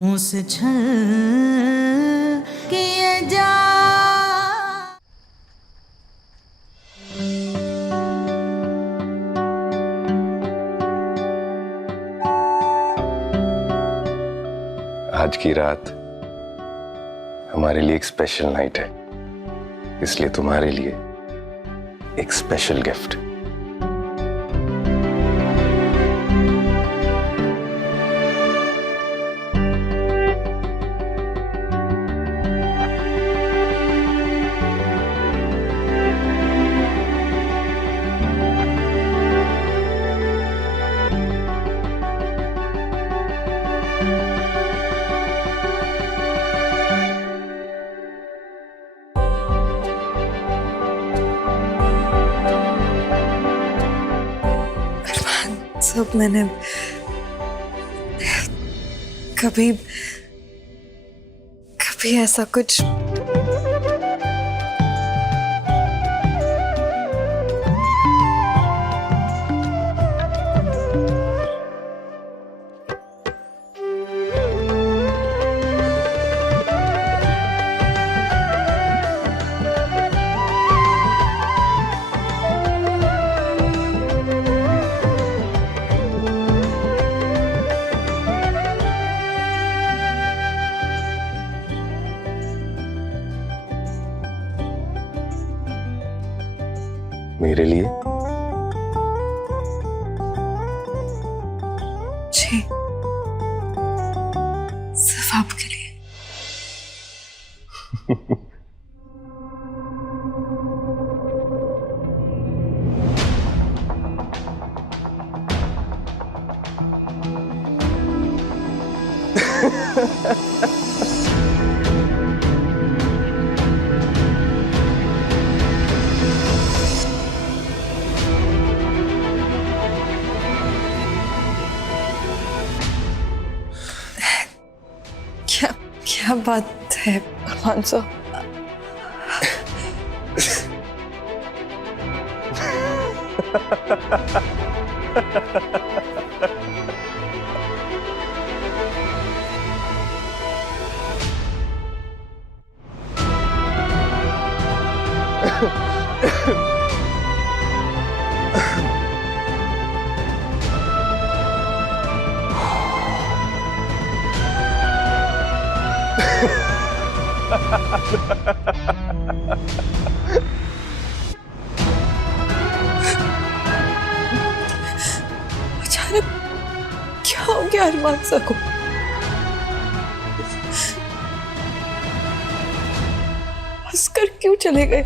मुझसे छल किए जा। आज की रात हमारे लिए एक स्पेशल नाइट है, इसलिए तुम्हारे लिए एक स्पेशल गिफ्ट। सब मैंने कभी कभी ऐसा कुछ मेरे लिए जी सिर्फ आपके लिए। क्या क्या बात है अरमान साहब? अचानक क्या हो गया अरमान साहब को? हंसकर क्यों चले गए?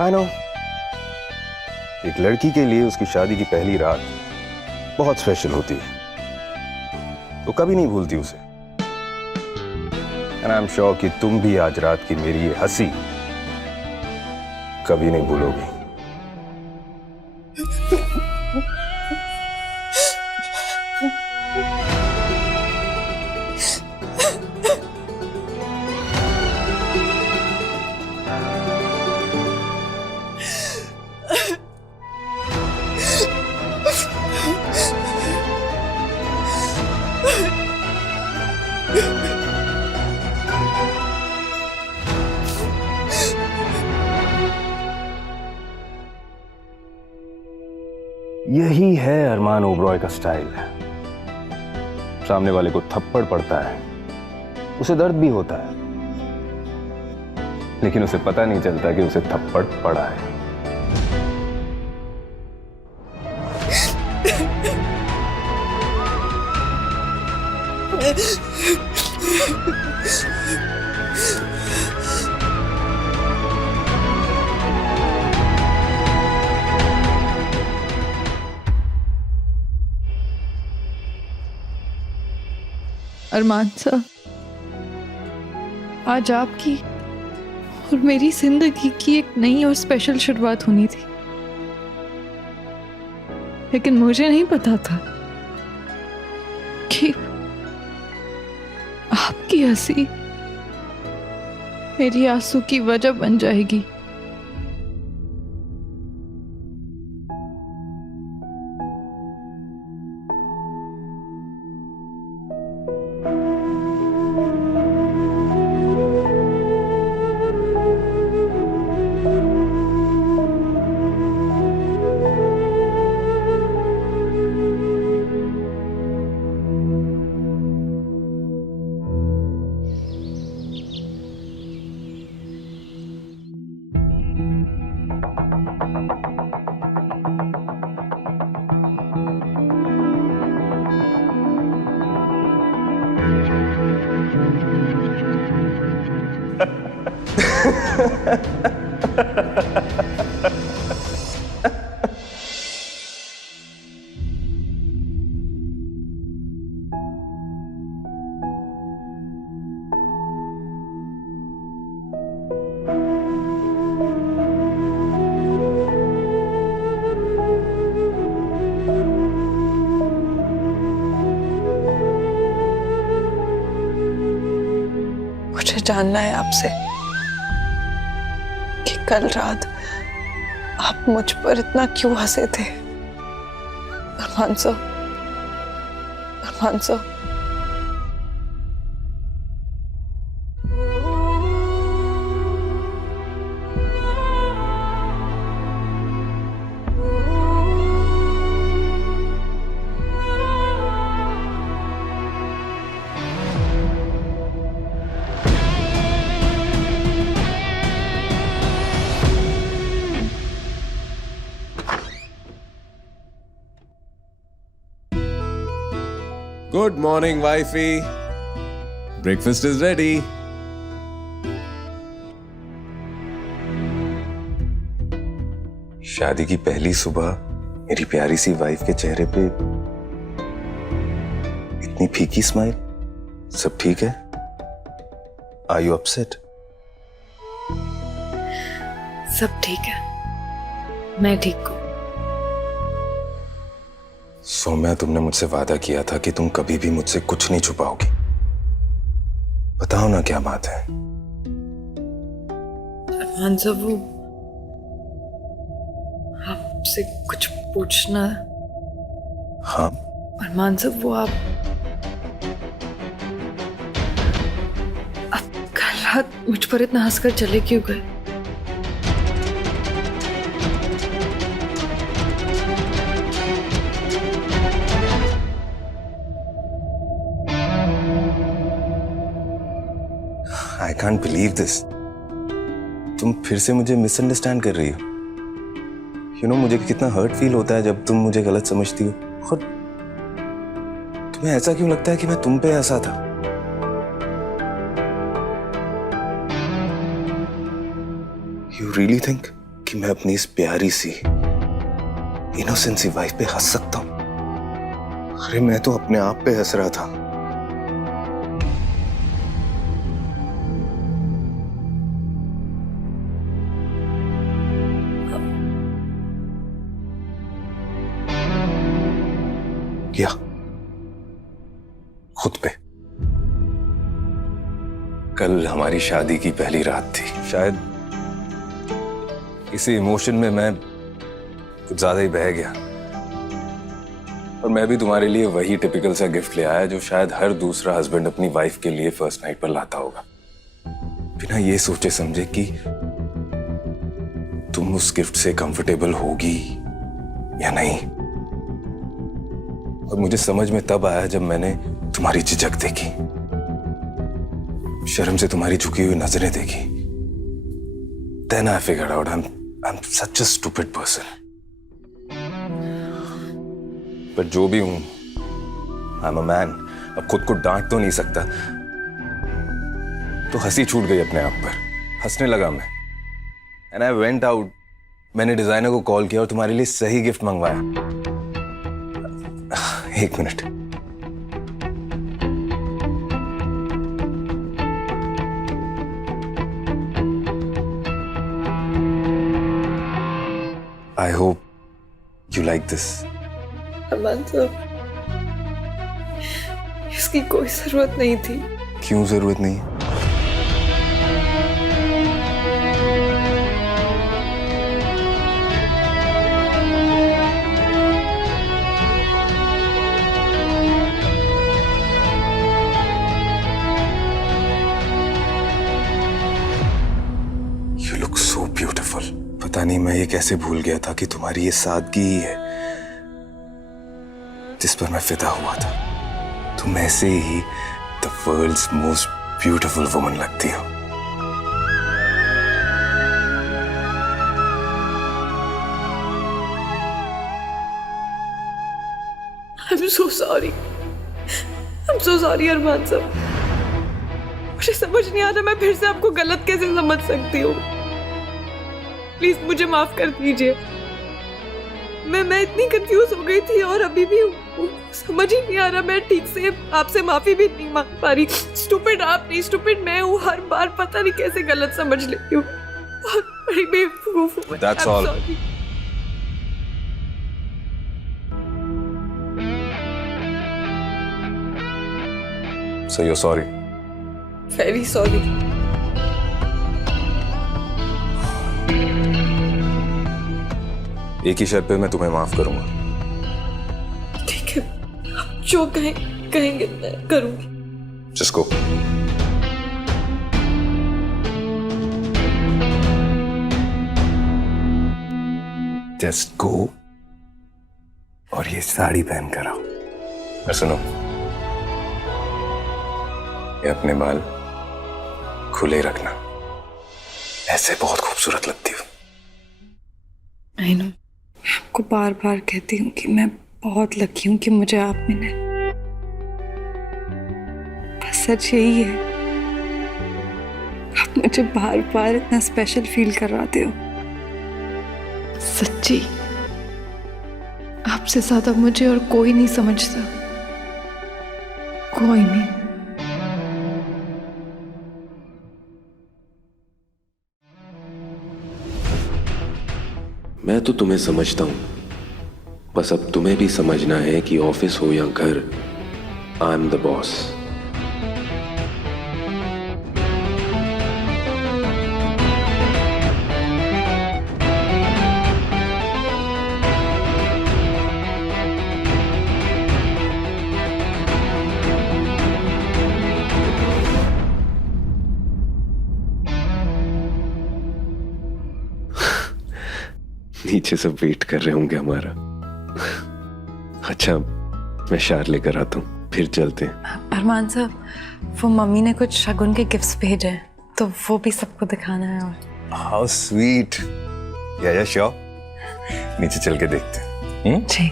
आई नो, एक लड़की के लिए उसकी शादी की पहली रात बहुत स्पेशल होती है, वो कभी नहीं भूलती उसे। एंड आई एम श्योर कि तुम भी आज रात की मेरी ये हंसी कभी नहीं भूलोगी। यही है अरमान ओबरॉय का स्टाइल। सामने वाले को थप्पड़ पड़ता है, उसे दर्द भी होता है, लेकिन उसे पता नहीं चलता कि उसे थप्पड़ पड़ा है। अरमान साहब, आज आपकी और मेरी जिंदगी की एक नई और स्पेशल शुरुआत होनी थी, लेकिन मुझे नहीं पता था आपकी हंसी मेरी आंसू की वजह बन जाएगी। मुझे जानना है आपसे कि कल रात आप मुझ पर इतना क्यों हंसे थे। अरमान साहब, अरमान साहब, Good morning, wifey. Breakfast is ready. शादी की पहली सुबह मेरी प्यारी सी वाइफ के चेहरे पे इतनी फीकी स्माइल। सब ठीक है? Are you upset? सब ठीक है, मैं ठीक हूँ। सौम्या, तुमने मुझसे वादा किया था कि तुम कभी भी मुझसे कुछ नहीं छुपाओगी। बताओ ना क्या बात है। अरमान साहब, वो आपसे कुछ पूछना। हाँ? अरमान साहब, वो आप कल रात मुझ पर इतना हंसकर चले क्यों गए? I can't believe this. तुम फिर से मुझे मिसअंडरस्टैंड कर रही हो। You know, मुझे कितना हर्ट फील होता है जब तुम मुझे गलत समझती हो। और तुम्हें ऐसा क्यों लगता है कि मैं तुम पे हंसा था? You really think कि मैं अपनी इस प्यारी सी इनोसेंट सी वाइफ पे हंस सकता हूँ? अरे मैं तो अपने आप पे हंस रहा था। या खुद पे। कल हमारी शादी की पहली रात थी। शायद इसी इमोशन में मैं कुछ ज्यादा ही बह गया और मैं भी तुम्हारे लिए वही टिपिकल सा गिफ्ट ले आया जो शायद हर दूसरा हस्बैंड अपनी वाइफ के लिए फर्स्ट नाइट पर लाता होगा, बिना ये सोचे समझे कि तुम उस गिफ्ट से कंफर्टेबल होगी या नहीं। और मुझे समझ में तब आया जब मैंने तुम्हारी झिझक देखी, शर्म से तुम्हारी झुकी हुई नजरें देखी। Then I figured out I'm such a stupid person. पर जो भी हूं, I'm a man. अब खुद को डांट तो नहीं सकता, तो हंसी छूट गई अपने आप पर। हंसने लगा मैं। And I went out. मैंने डिजाइनर को कॉल किया और तुम्हारे लिए सही गिफ्ट मंगवाया। एक minute. I hope you like this. अरमान साहब, इसकी कोई जरूरत नहीं थी। क्यों जरूरत नहीं है? You look so beautiful. पता नहीं मैं ये कैसे भूल गया था कि तुम्हारी ये सादगी ही है जिस पर मैं फिदा हुआ था। तुम ऐसे ही the world's most beautiful woman लगती हो। I'm so sorry. I'm so sorry अरमान साहब। मुझे समझ नहीं आ रहा मैं फिर से आपको गलत कैसे समझ सकती हूँ। प्लीज मुझे माफ कर दीजिए। मैं इतनी कंफ्यूज हो गई थी और अभी भी हूँ। समझ ही नहीं आ रहा, मैं ठीक से आपसे माफी भी नहीं मांग पा रही। स्टूपिड आप नहीं, स्टूपिड मैं हूँ। हर बार पता नहीं कैसे गलत समझ लेती हूँ। बहुत बड़ी बेवकूफ हूँ। That's I'm all. sorry. So you're sorry. Very sorry. एक ही शर्त पे मैं तुम्हें माफ करूंगा। ठीक है, आप जो कहेंगे मैं करूंगी। जिसको जस्ट गो और ये साड़ी पहन कर आओ। और सुनो, ये अपने बाल खुले रखना, ऐसे बहुत खूबसूरत लगती हो। आई नो, मैं आपको बार बार कहती हूँ कि मैं बहुत लकी हूँ कि मुझे आप मिले। बस सच यही है, आप मुझे बार बार इतना स्पेशल फील करवाते हो। सच्ची आपसे ज्यादा मुझे और कोई नहीं समझता, कोई नहीं। मैं तो तुम्हें समझता हूं, बस अब तुम्हें भी समझना है कि ऑफिस हो या घर, आई एम द बॉस। नीचे सब वेट कर रहे होंगे हमारा। अच्छा, मैं शार लेकर आता हूँ, फिर चलते हैं। अरमान साहब, वो मम्मी ने कुछ शगुन के गिफ्ट्स भेजे हैं, तो वो भी सबको दिखाना है। और हाउ स्वीट। या श्योर, नीचे चल के देखते हैं। जी।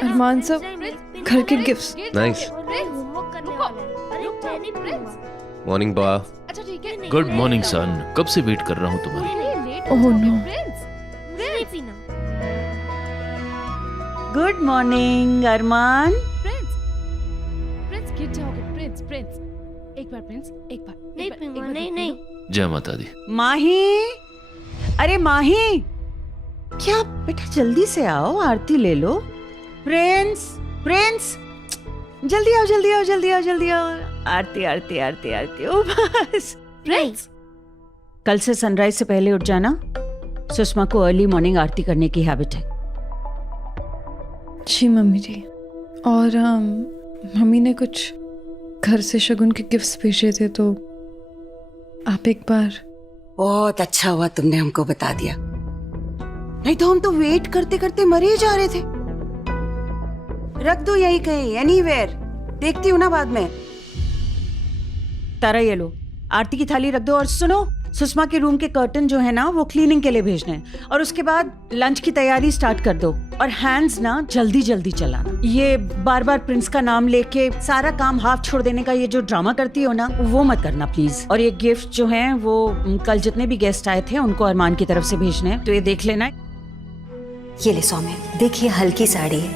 अरमान साहब, घर के गिफ्ट्स। नाइस। मॉर्निंग बा। गुड मॉर्निंग सन, कब से वेट कर रहा हूँ तुम्हारी। Oh no. Good morning Armaan. Prince गिर जाओगे। प्रिंस एक बार प्रिंस, एक बार नहीं। जय माता दी। माही, अरे माही, क्या बेटा जल्दी से आओ, आरती ले लो। प्रिंस जल्दी आओ। आरती। ओ बस। प्रिंस, कल से सनराइज से पहले उठ जाना। सुषमा को अर्ली मॉर्निंग आरती करने की हैबिट है। जी मम्मी जी। और मम्मी ने कुछ घर से शगुन के गिफ्ट्स भेजे थे, तो आप एक बार। बहुत अच्छा हुआ तुमने हमको बता दिया, नहीं तो हम तो वेट करते करते मर ही जा रहे थे। रख दो यही कहीं, एनीवेयर, देखती हूँ ना बाद में। तारा ये लो, आरती की थाली रख दो। और सुनो, सुषमा के रूम के कर्टन जो है ना, वो क्लीनिंग के लिए भेजने हैं। और उसके बाद लंच की तैयारी स्टार्ट कर दो। और हैंड्स ना जल्दी चलाना। ये बार बार प्रिंस का नाम लेके सारा काम हाफ छोड़ देने का ये जो ड्रामा करती हो ना, वो मत करना प्लीज। और ये गिफ्ट जो हैं वो कल जितने भी गेस्ट आए थे उनको अरमान की तरफ से भेजने हैं, तो ये देख लेना। ये ले सौम्य, देखिए हल्की साड़ी है,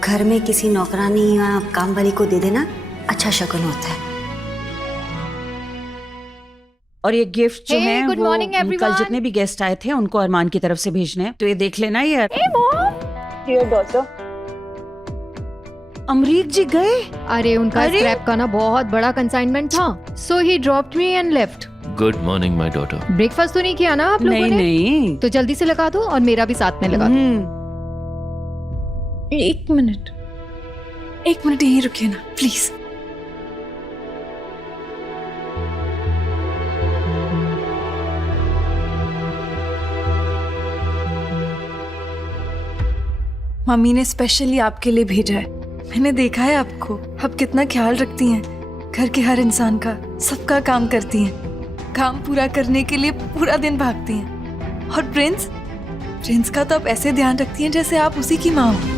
घर में किसी नौकरानी या काम वाली को दे देना, अच्छा शगुन होता है। और ये गिफ्ट जो Hey, है good वो morning, कल everyone. जितने भी गेस्ट आए थे उनको अरमान की तरफ से भेजने हैं, तो ये देख लेना यार। अमरीक जी गए? अरे उनका अरे? स्क्रैप का ना बहुत बड़ा कंसाइनमेंट था, so he dropped me and left. Good morning my daughter. Breakfast तो नहीं किया ना आप लोगों नहीं ने? नहीं। तो जल्दी से लगा दो और मेरा भी साथ में लगा दो। एक मिनट यहीं रुकिए ना प्लीज। मम्मी ने स्पेशली आपके लिए भेजा है। मैंने देखा है आपको, आप कितना ख्याल रखती हैं घर के हर इंसान का, सबका काम करती हैं, काम पूरा करने के लिए पूरा दिन भागती हैं। और प्रिंस का तो आप ऐसे ध्यान रखती हैं जैसे आप उसी की माँ हो।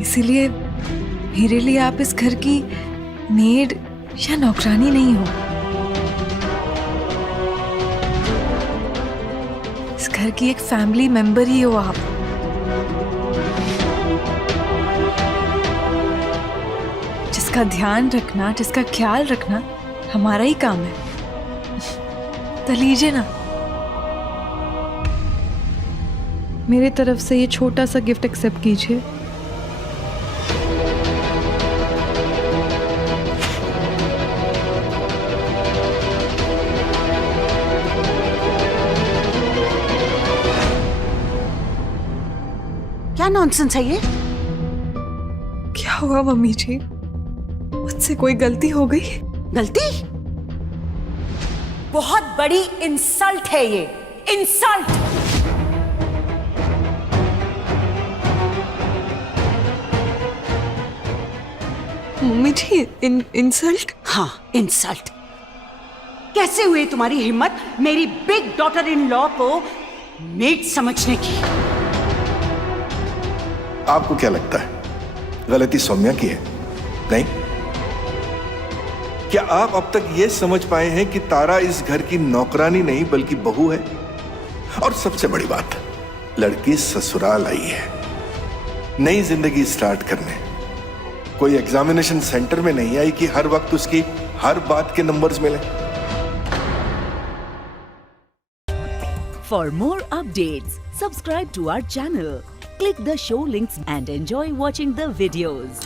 इसीलिए मेरे लिए आप इस घर की मेड या नौकरानी नहीं हो, इस घर की एक फैमिली मेंबर ही हो आप। जिसका ध्यान रखना, जिसका ख्याल रखना हमारा ही काम है। तो लीजिए ना, मेरे तरफ से ये छोटा सा गिफ्ट एक्सेप्ट कीजिए। क्या नॉनसेंस है ये? क्या हुआ मम्मी जी, मुझसे कोई गलती हो गई? गलती? बहुत बड़ी इंसल्ट है ये, इंसल्ट। मम्मी जी इंसल्ट? हाँ, इंसल्ट। कैसे हुई तुम्हारी हिम्मत मेरी बिग डॉटर इन लॉ को मेड समझने की? आपको क्या लगता है गलती सौम्या की है? नहीं। क्या आप अब तक यह समझ पाए हैं कि तारा इस घर की नौकरानी नहीं बल्कि बहू है? और सबसे बड़ी बात, लड़की ससुराल आई है नई जिंदगी स्टार्ट करने, कोई एग्जामिनेशन सेंटर में नहीं आई कि हर वक्त उसकी हर बात के नंबर्स मिले। For more updates, subscribe to our channel, click the show links and enjoy watching the videos.